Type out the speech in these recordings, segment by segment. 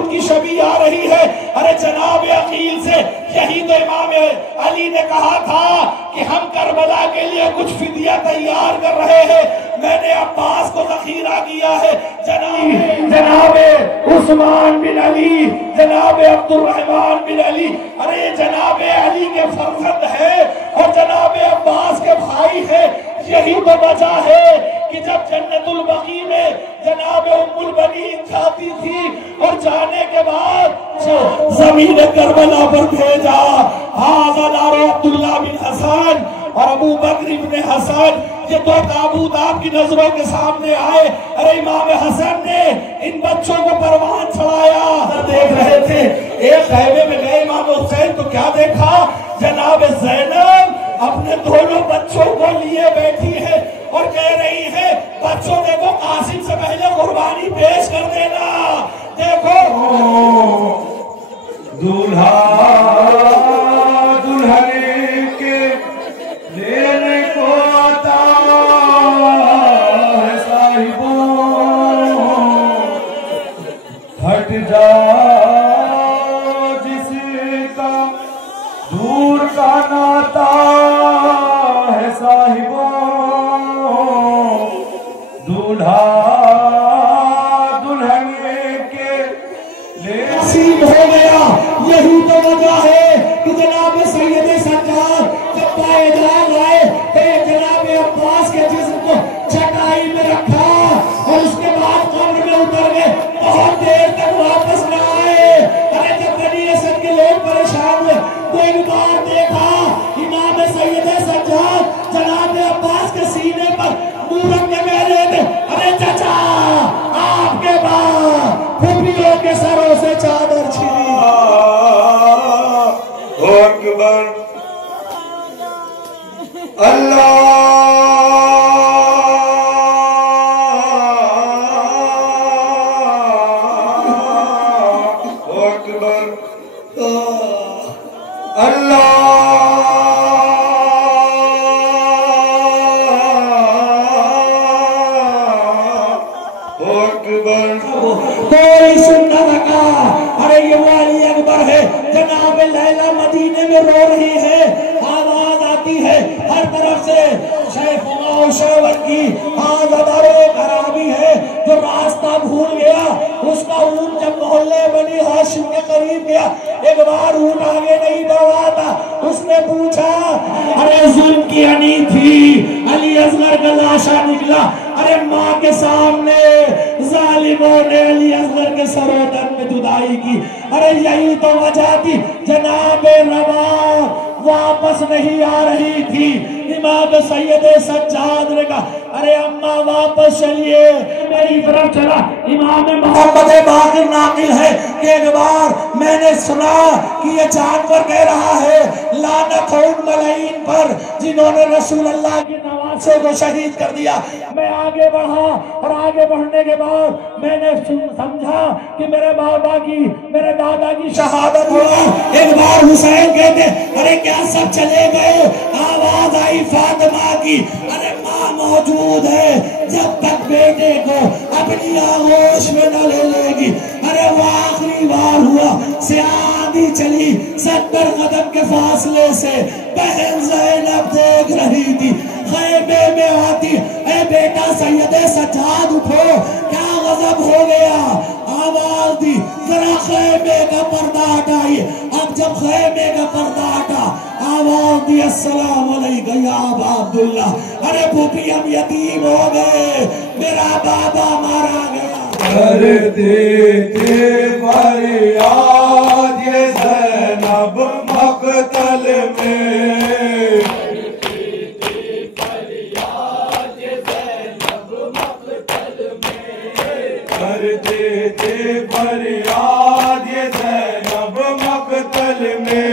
موجود کی شبیہ آ رہی ہے۔ ارے جناب عقیل سے یہی تو امام علی نے کہا تھا کہ ہم کربلا کے لیے کچھ فدیہ تیار کر رہے ہیں، میں نے عباس کو ذخیرہ کیا ہے۔ جناب عثمان بن علی، جناب عبد الرحمن بن علی، ارے جناب علی کے فرزند ہے اور جناب عباس کے بھائی ہے۔ یہی تو وجہ ہے کہ جب جنت البقیع میں جناب ام البنین جاتی تھی اور جانے کے بعد زمین کربلا پر بھیجا حاضر عبداللہ بن حسن اور ابو بکر بن حسن، یہ دو تابوت آپ کی نظروں کے سامنے آئے۔ ارے امام حسن نے ان بچوں کو پروان چڑھایا، دیکھ رہے تھے۔ ایک خیمے میں گئے امام حسین تو کیا دیکھا؟ جناب زینب اپنے دونوں بچوں کو لیے بیٹھی ہے اور کہہ رہی ہے بچوں دیکھو قاسم سے پہلے قربانی پیش کر دینا۔ دیکھو دولہا دلہن کے لینے کو آتا ہے صاحبوں، ہٹ جا جس کا دور کا ناتا ہے صاحبوں، دولہا دلہن کے لینے نصیب ہو گیا۔ یہی تو وجہ ہے کہ جناب سید سجاد جب پائیدار آئے تو جناب عباس کے جسم کو چٹائی میں رکھا اور اس کے بعد قبر میں اتر گئے، بہت دیر تک واپس نہ آئے۔ ارے جب بنی اسد کے لوگ پریشان ہوئے تو ایک بار دیکھا امام سید سجاد جناب عباس کے سینے پر منہ رکھ کے کہہ رہے تھے ارے چچا آپ کے بعد پھوپھیوں کے سروں سے چادر چھینی۔ اکبر اللہ اکبر اللہ اکبر۔ کوئی سن نہ رکا، ارے یہ وہ علی اکبر ہے۔ جناب لیلہ مدینے میں رو رہی ہے، آواز آتی ہے ہر طرف سے شیخ و شعور کی آزادار خرابی ہے جو راستہ بھول گیا۔ اس کا اونٹ جب محلے بنی ہاشم کے قریب گیا، ایک بار اونٹ آگے نہیں بڑھا تھا، اس نے پوچھا ارے ظلم کی انی تھی، علی اصغر کا لاشا نکلا۔ ارے ماں کے سامنے ظالموں نے علی اصغر کے سر و تن میں جدائی کی۔ ارے یہی تو وجہ تھی جناب روا واپس نہیں آ رہی تھی۔ امام سید سجاد نے کہا ارے اماں واپس چلیے، میری طرف چلا۔ امام محمد باقر ناقل ہے کہ ایک بار میں نے سنا کہ یہ جانور کہہ رہا ہے لعنت ہو ان ملعین پر جنہوں نے رسول اللہ کے نواسے کو شہید کر دیا۔ میں آگے بڑھا اور آگے بڑھنے کے بعد میں نے سمجھا کہ میرے بابا کی میرے دادا کی شہادت ہوئی۔ ایک بار حسین کہتے ارے کیا سب چلے گئے؟ آواز آئی فاطمہ کی، ارے ماں موجود ہے، جب تک بیٹے کو اپنی آغوش میں نہ لے لے گی۔ ارے وہ آخری بار ہوا، سیادی چلی 70 قدم کے فاصلے سے، بہن زینب دیکھ رہی تھی، خیمے میں آتی اے بیٹا سید سجاد اٹھو، کیا غضب ہو گیا؟ آواز دی ذرا خیمے کا پردہ ہٹائیے۔ اب جب خیمے کا پردہ ہٹا آواز دی السلام علیکم یا ابا عبداللہ۔ ارے پھوپھی ہم یتیم ہو گئے، میرا بابا مارا گیا۔ کرتے تھے فریاد یہ زینب مقتل میں، کرتے تھے فریاد یہ زینب مقتل میں،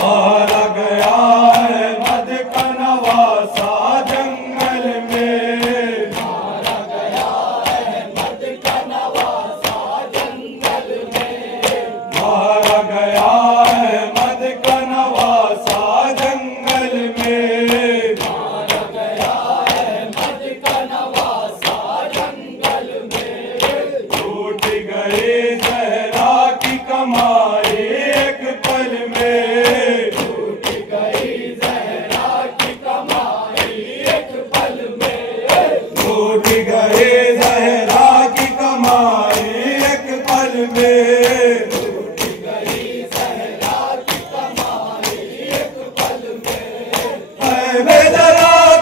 مارا گیا احمد کا نواسا جنگل میں، مارا گیا احمد کا نواسا جنگل میں، مارا گیا احمد کا نواسا جنگل میں، مارا گیا